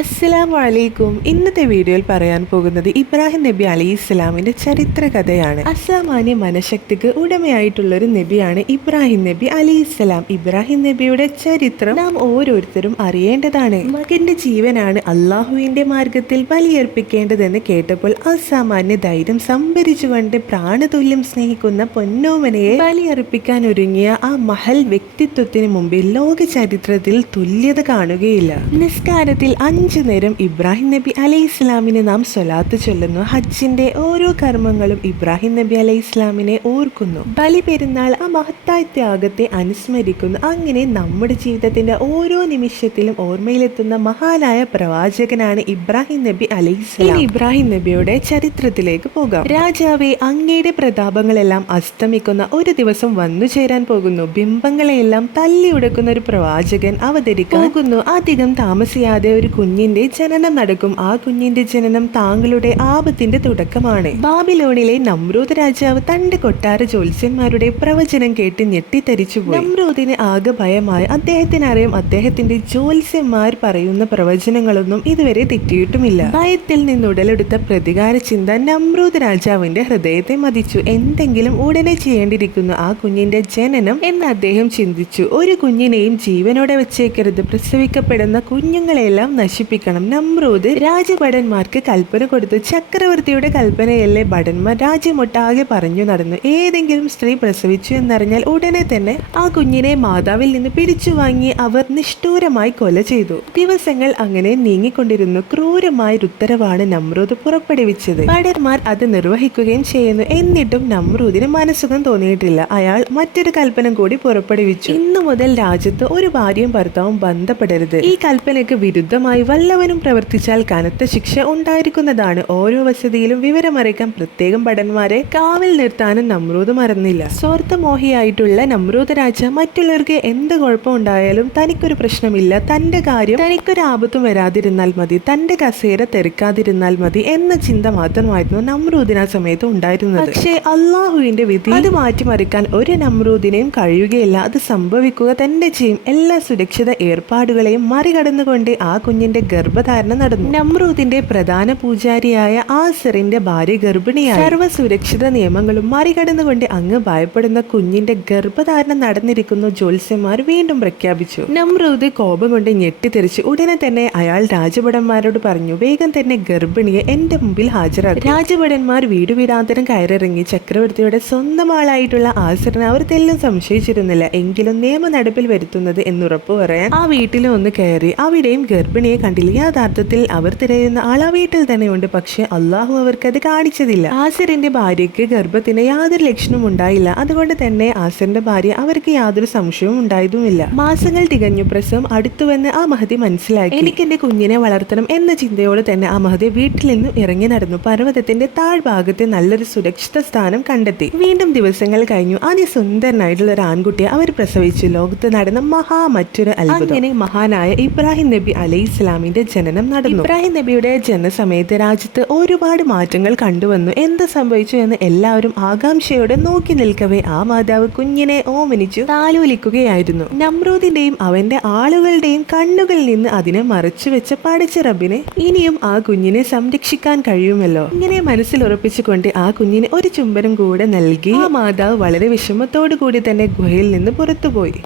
അസ്സലാമു അലൈക്കും ഇന്നത്തെ വീഡിയോയിൽ പറയാൻ പോകുന്നത് ഇബ്രാഹിം നബി അലി ഇസ്ലാമിന്റെ ചരിത്ര കഥയാണ്. അസാമാന്യ മനഃശക്തിക്ക് ഉടമയായിട്ടുള്ള ഒരു നബിയാണ് ഇബ്രാഹിം നബി അലി ഇസ്ലാം ഇബ്രാഹിം നബിയുടെ ചരിത്രം നാം ഓരോരുത്തരും അറിയേണ്ടതാണ്. മകന്റെ ജീവനാണ് അള്ളാഹുവിന്റെ മാർഗത്തിൽ ബലിയർപ്പിക്കേണ്ടതെന്ന് കേട്ടപ്പോൾ അസാമാന്യ ധൈര്യം സംഭരിച്ചുകൊണ്ട് പ്രാണതുല്യം സ്നേഹിക്കുന്ന പൊന്നോമനയെ ബലിയർപ്പിക്കാൻ ഒരുങ്ങിയ ആ മഹൽ വ്യക്തിത്വത്തിന് മുമ്പിൽ ലോക ചരിത്രത്തിൽ തുല്യത കാണുകയില്ല. നിസ്കാരത്തിൽ അഞ്ചു നേരം ഇബ്രാഹിം നബി അലൈഹി ഇസ്ലാമിനെ നാം സ്വലാത്ത് ചൊല്ലുന്നു. ഹജ്ജിന്റെ ഓരോ കർമ്മങ്ങളും ഇബ്രാഹിം നബി അലൈഹി ഇസ്ലാമിനെ ഓർക്കുന്നു. ബലി പെരുന്നാൾ ആ മഹത്തായ ത്യാഗത്തെ അനുസ്മരിക്കുന്നു. അങ്ങനെ നമ്മുടെ ജീവിതത്തിന്റെ ഓരോ നിമിഷത്തിലും ഓർമ്മയിലെത്തുന്ന മഹാനായ പ്രവാചകനാണ് ഇബ്രാഹിം നബി അലൈഹി ഇസ്ലാം. ഇബ്രാഹിം നബിയുടെ ചരിത്രത്തിലേക്ക് പോകാം. രാജാവെ അങ്ങയുടെ പ്രതാപങ്ങളെല്ലാം അസ്തമിക്കുന്ന ഒരു ദിവസം വന്നു ചേരാൻ പോകുന്നു. ബിംബങ്ങളെയെല്ലാം തല്ലി ഉടക്കുന്ന ഒരു പ്രവാചകൻ അവതരിക്കുന്നു അധികം താമസിയാതെ ഒരു കുഞ്ഞിന്റെ ജനനം നടക്കും. ആ കുഞ്ഞിന്റെ ജനനം താങ്കളുടെ ആപത്തിന്റെ തുടക്കമാണ്. ബാബിലോണിലെ നമ്രൂദ് രാജാവ് തന്റെ കൊട്ടാര ജോത്സ്യന്മാരുടെ പ്രവചനം കേട്ട് ഞെട്ടിത്തരിച്ചുപോയി. നമ്രൂദിന് ആകെ ഭയമായി. അദ്ദേഹത്തിന് അറിയാം അദ്ദേഹത്തിന്റെ ജ്യോത്സ്യന്മാർ പറയുന്ന പ്രവചനങ്ങളൊന്നും ഇതുവരെ തെറ്റിയിട്ടുമില്ല. ഭയത്തിൽ നിന്നുടലെടുത്ത പ്രതികാര ചിന്ത നമ്രൂദ് രാജാവിന്റെ ഹൃദയത്തെ മതിച്ചു. എന്തെങ്കിലും ഉടനെ ചെയ്യേണ്ടിയിരിക്കുന്നു ആ കുഞ്ഞിന്റെ ജനനം എന്ന് അദ്ദേഹം ചിന്തിച്ചു. ഒരു കുഞ്ഞിനെയും ജീവനോടെ വെച്ചേക്കരുത്. പ്രസവിക്കപ്പെടുന്ന കുഞ്ഞുങ്ങളെല്ലാം നശിപ്പിക്കണം. നമ്രൂദ് രാജഭടന്മാർക്ക് കൽപ്പന കൊടുത്തു. ചക്രവർത്തിയുടെ കൽപ്പനയല്ലേ ഭടന്മാർ രാജ്യമൊട്ടാകെ പറഞ്ഞു നടന്നു. ഏതെങ്കിലും സ്ത്രീ പ്രസവിച്ചു എന്നറിഞ്ഞാൽ ഉടനെ തന്നെ ആ കുഞ്ഞിനെ മാതാവിൽ നിന്ന് പിടിച്ചു വാങ്ങി അവർ നിഷ്ഠൂരമായി കൊല ചെയ്തു. ദിവസങ്ങൾ അങ്ങനെ നീങ്ങിക്കൊണ്ടിരുന്നു. ക്രൂരമായ ഉത്തരവാണ് നമ്രൂദ് പുറപ്പെടുവിച്ചത്. ഭടന്മാർ അത് നിർവഹിക്കുകയും ചെയ്യുന്നു. എന്നിട്ടും നമ്രൂദിന് മനസ്സുഖം തോന്നിയിട്ടില്ല. അയാൾ മറ്റൊരു കൽപ്പന കൂടി പുറപ്പെടുവിച്ചു. ഇന്നു മുതൽ രാജ്യത്ത് ഒരു ഭാര്യയും ഭർത്താവും ബന്ധപ്പെടരുത്. ഈ കൽപ്പനയ്ക്ക് വിരുദ്ധമായി വല്ലവനും പ്രവർത്തിച്ചാൽ കനത്ത ശിക്ഷ ഉണ്ടായിരിക്കുന്നതാണ് ഓരോ വസതിയിലും വിവരമറിയിക്കാൻ പ്രത്യേകം ഭടന്മാരെ കാവൽ നിർത്താനും നമ്രൂദ് മറന്നില്ല. സ്വാർത്ഥമോഹിയായിട്ടുള്ള നമ്രൂദ് രാജ മറ്റുള്ളവർക്ക് എന്ത് കുഴപ്പമുണ്ടായാലും തനിക്കൊരു പ്രശ്നമില്ല. തന്റെ കാര്യം തനിക്കൊരു ആപത്തും വരാതിരുന്നാൽ മതി. തന്റെ കസേര തെറിക്കാതിരുന്നാൽ മതി എന്ന ചിന്ത മാത്രമായിരുന്നു നമ്രൂദിന് ആ സമയത്ത് ഉണ്ടായിരുന്നത്. പക്ഷേ അള്ളാഹുവിന്റെ വിധി അത് മാറ്റിമറിക്കാൻ ഒരു നമ്രൂദിനെയും കഴിയുകയില്ല. അത് സംഭവിക്കുക തന്നെ ചെയ്യും. എല്ലാ സുരക്ഷിത ഏർപ്പാടുകളെയും മറികടന്നുകൊണ്ട് ആ കുഞ്ഞിന്റെ ഗർഭധാരണം നടന്നു. നമ്രൂദിന്റെ പ്രധാന പൂജാരിയായ ആസറിന്റെ ഭാര്യ ഗർഭിണിയായി. സർവ സുരക്ഷിത നിയമങ്ങളും മറികടന്നുകൊണ്ട് അങ്ങ് ഭയപ്പെടുന്ന കുഞ്ഞിന്റെ ഗർഭധാരണ നടന്നിരിക്കുന്നു ജ്യോത്സ്യന്മാർ വീണ്ടും പ്രഖ്യാപിച്ചു. നമ്രൂദ് കോപം കൊണ്ട് ഞെട്ടിത്തെറിച്ച് ഉടനെ തന്നെ അയാൾ രാജഭടന്മാരോട് പറഞ്ഞു വേഗം തന്നെ ഗർഭിണിയെ എന്റെ മുമ്പിൽ ഹാജരാക്കി. രാജഭടന്മാർ വീട് വീടാന്തരം കയറിറങ്ങി ചക്രവർത്തിയുടെ സ്വന്തം ആളായിട്ടുള്ള ആസറിനെ അവർ തെല്ലും സംശയിച്ചിരുന്നില്ല. എങ്കിലും നിയമ നടപ്പിൽ വരുത്തുന്നത് എന്നുറപ്പു പറയാൻ ആ വീട്ടിൽ ഒന്ന് കയറി അവിടെയും ഗർഭിണിയെ കണ്ടില്ല. യഥാർത്ഥത്തിൽ അവർ തിരയുന്ന ആൾ ആ വീട്ടിൽ തന്നെയുണ്ട്. പക്ഷെ അള്ളാഹു അവർക്ക് അത് കാണിച്ചതില്ല. ആസിറിന്റെ ഭാര്യയ്ക്ക് ഗർഭത്തിന് യാതൊരു ലക്ഷണവും ഉണ്ടായില്ല. അതുകൊണ്ട് തന്നെ ആസിറിന്റെ ഭാര്യ അവർക്ക് യാതൊരു സംശയവും ഉണ്ടായതുമില്ല. മാസങ്ങൾ തികഞ്ഞു പ്രസവം അടുത്തുവെന്ന് ആ മഹതി മനസ്സിലാക്കി. എനിക്ക് എന്റെ കുഞ്ഞിനെ വളർത്തണം എന്ന ചിന്തയോടെ തന്നെ ആ മഹതി വീട്ടിൽ നിന്നും ഇറങ്ങി നടന്നു പർവതത്തിന്റെ താഴ്ഭാഗത്തെ നല്ലൊരു സുരക്ഷിത സ്ഥാനം കണ്ടെത്തി. വീണ്ടും ദിവസങ്ങൾ കഴിഞ്ഞു. അതിസുന്ദരനായിട്ടുള്ള ഒരു ആൺകുട്ടിയെ അവർ പ്രസവിച്ചു. ലോകത്ത് നടന്ന മഹാ മറ്റൊരു അത്ഭുതം. അങ്ങനെ മഹാനായ ഇബ്രാഹിം നബി അലൈഹി ഇസ്ലാമിന്റെ ജനനം നടന്നു. ഇബ്രാഹിം നബിയുടെ ജനനസമയത്ത് രാജ്യത്ത് ഒരുപാട് മാറ്റങ്ങൾ കണ്ടുവന്നു. എന്ത് സംഭവിച്ചു എന്ന് എല്ലാവരും ആകാംക്ഷയോടെ നോക്കി നിൽക്കവേ. ആ മാതാവ് കുഞ്ഞിനെ ഓമനിച്ചു താലോലിക്കുകയായിരുന്നു. നമ്രൂദിന്റെയും അവന്റെ ആളുകളുടെയും കണ്ണുകളിൽ നിന്ന് അതിനെ മറച്ചു വെച്ച പഠിച്ച റബിനെ ഇനിയും ആ കുഞ്ഞിനെ സംരക്ഷിക്കാൻ കഴിയുമല്ലോ. ഇങ്ങനെ മനസ്സിൽ ഉറപ്പിച്ചുകൊണ്ട് ആ കുഞ്ഞിന് ഒരു ചുംബനം കൂടെ നൽകി ആ മാതാവ് വളരെ വിഷമത്തോടു കൂടി തന്നെ ഗുഹയിൽ നിന്ന് പുറത്തുപോയി.